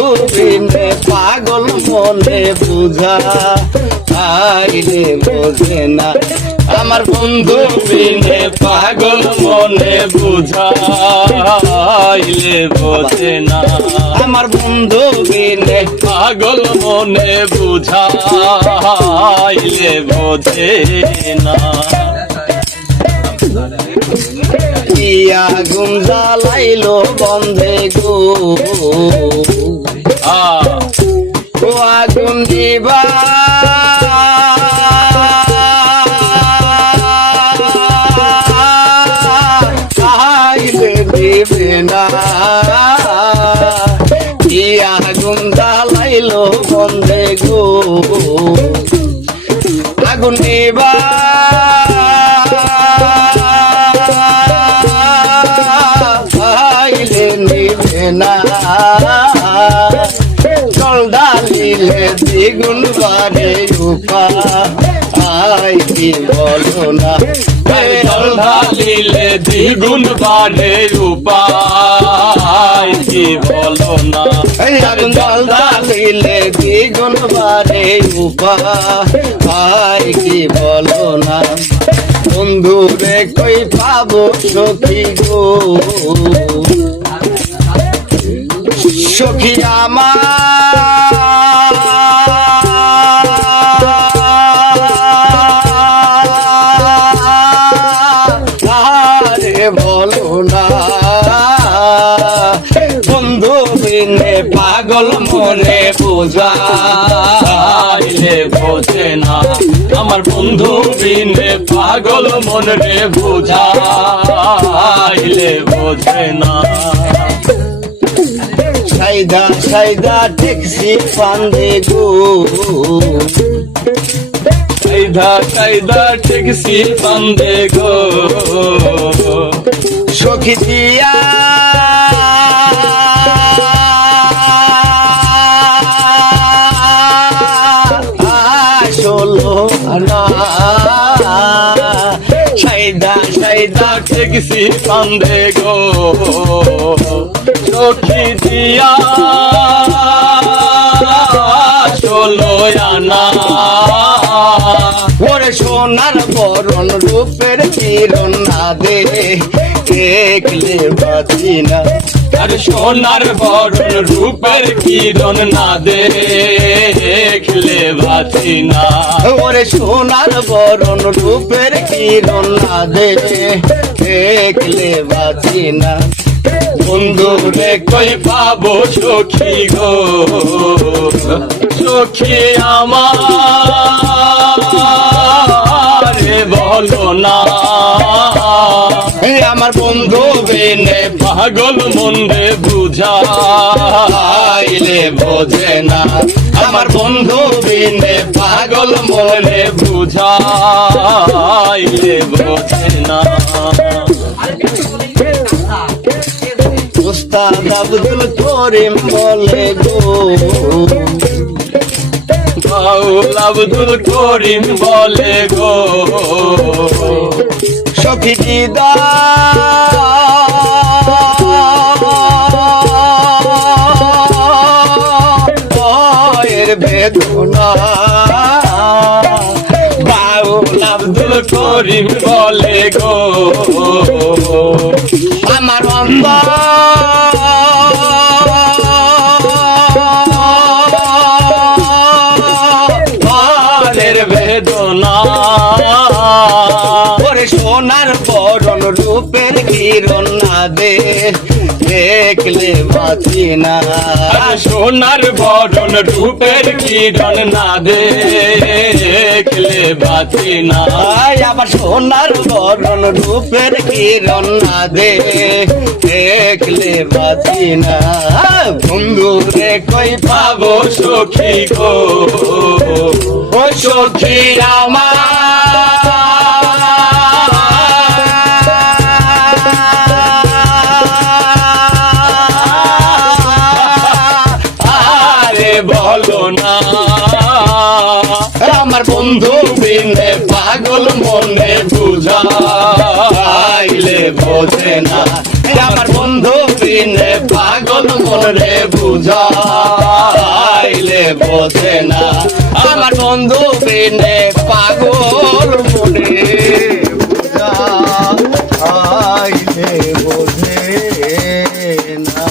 বন্ধু বিনে পাগল মনে বুঝা আইলে বোঝে না আমার বন্ধু বিনে পাগল মনে বুঝা আইলে বোঝে না আমার বন্ধু বিনে পাগল মনে বুঝা আইলে বোঝে না আগুন জ্বালাইলো বন্ধে গো ও আগুন দিবা আইলে দিবে না আগুন জ্বালাইলো বন্ধে গো আগুন দিবা না জল ঢালিলে দ্বিগুণ বাড়ে উপায় কি বলো না জল ঢালিলে দ্বিগুণ বাড়ে উপায় কি বলো না জল ঢালিলে দ্বিগুণ বাড়ে উপায় কি বলো না বন্ধু রে কই পাবো সখী গো সখী আমার বলো না বন্ধু বিনে পাগল মনে বোঝা আইলে বোঝে না আমার বন্ধু বিনে পাগল মনে বোঝা আইলে বোঝে না সাইদা সাইদা ট্যাক্সি ফান্দে গো সাইদা সাইদা ট্যাক্সি ফান্দে গো সখী দিয়া আসলো না সাইদা সাইদা ট্যাক্সি ফান্দে গো সখী দিয়া চলো আনা ওরে সোনার বরণ রূপের কিরণ না দে দেখলে বাঁচি না আর সোনার বরণ রূপের কিরণ না দেখলে বাঁচি না ওরে সোনার বরণ রূপের কিরণ না দেখলে বাঁচি না বন্ধু রে কই পাবো সখী গো সখী আমার বলো না আমার বন্ধু বিনে পাগল মনে বুঝাইলে বোঝে না আমার বন্ধু বিনে পাগল মনে বুঝাইলে বোঝে না উস্তাদ আব্দুল করিম বলে গো বাউল আব্দুল করিম বলে গো সখী দিদা এর বেদনা বাউল আব্দুল করিম বলে গো আমার অন্তরের বেদনা ওরে সোনার বরণ রূপের কিরণ না দেখলে বাঁচি না সোনার বরণ রূপের কিরণ না দেখলে বাঁচি না আবার সোনার বরণ রূপের কিরণ না দেখলে বাঁচি না বন্ধু রে কই পাবো সখী গো ও সখী বলো না আমার বন্ধু বিনে পাগল মনে বুঝাইলে বোঝে না আমার বন্ধু বিনে পাগল মন রে বুঝাইলে বোঝে না আমার বন্ধু বিনে পাগল মনে বুঝাইলে বোঝে না